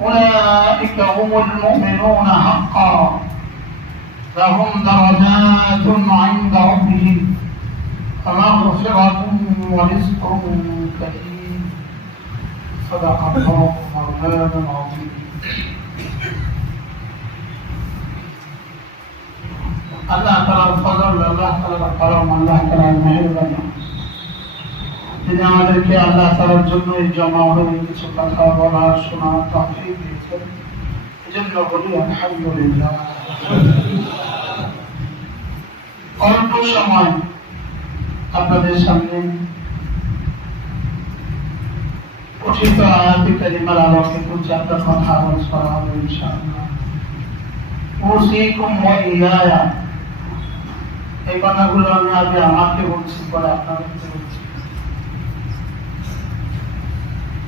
أولئك هم المؤمنون حقا لهم درجات عند ربهم ومغفرة ورزق كريم صدق الله مولانا العظيم আল্লাহ তাআলার ফজল, আল্লাহ তাআলার করম, আল্লাহ তাআলার মেহেরবানি, তিনি আমাদেরকে আল্লাহ তাআলার জন্য এই জমা হয়ে কিছু কথা বলার শোনার তৌফিক দিয়েছেন। এজন্য বলি আলহামদুলিল্লাহ। অল্প সময় আপনাদের সামনে পঠিত আয়াতে কারিমার আলোকে দু চারটা কথা আলোচনা করা হবে ইনশাআল্লাহ। ওয়াসিকুম ওয়া ইয়ায়া, এই কথাগুলো আমি আগে আমাকে বলছি, পরে আপনাদের